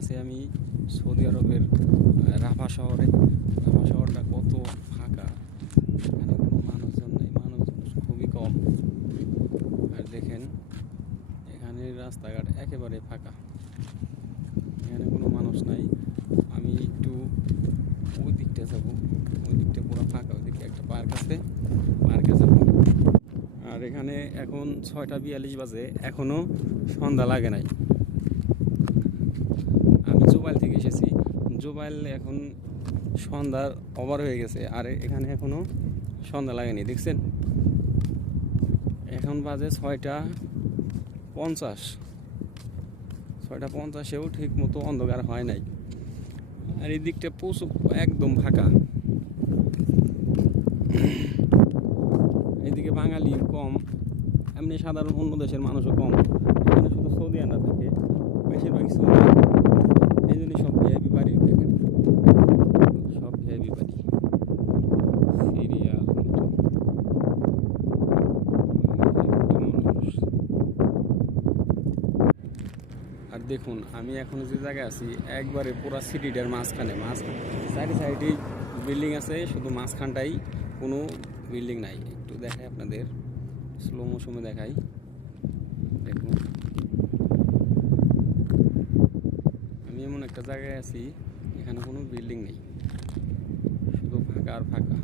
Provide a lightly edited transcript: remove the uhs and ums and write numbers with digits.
আছি আমি সৌদি আরবের রাফা শহরে। রাফা শহরটা কত ফাঁকা, এখানে কোনো মানুষজন নেই, মানুষজন খুবই কম। আর দেখেন এখানে রাস্তাঘাট একেবারে ফাঁকা, এখানে কোনো মানুষ নাই। আমি একটু ওই দিকটা যাব, ওই দিকটা পুরো ফাঁকা, ওই দিকে একটা পার্ক আছে, পার্কে যাব। আর এখানে এখন 6টা 42 বাজে, এখনও সন্ধ্যা লাগে নাই। আমি জুবাইল থেকে এসেছি, জুবাইল এখন সন্ধ্যার ওভার হয়ে গেছে, আর এখানে এখনও সন্ধ্যা লাগেনি। দেখছেন এখন বাজে 6টা 50, 6টা 50-এও ঠিক মতো অন্ধকার হয় নাই। আর এই দিকটা প্রচুর একদম ফাঁকা, এদিকে বাঙালি কম, এমনি সাধারণ অন্য দেশের মানুষও কম। এখানে শুধু সৌদিয়ানরা থাকে, বেশিরভাগই সৌদি। এই জন্যই সব ভিআইপি বাড়ি, দেখেন সব ভিআইপি বাড়ি, সিরিয়াল মতো। আর দেখুন আমি এখন যে জায়গায় আছি একবারে পুরো সিটিটার মাঝখানে, চারি সাইডেই বিল্ডিং আছে, শুধু মাঝখানটাই কোনো বিল্ডিং নাই। একটু দেখাই আপনাদের, স্লো মোশনে দেখাই। দেখুন আমি এমন একটা জায়গায় আছি, এখানে কোনো বিল্ডিং নেই, শুধু ফাঁকা আর ফাঁকা।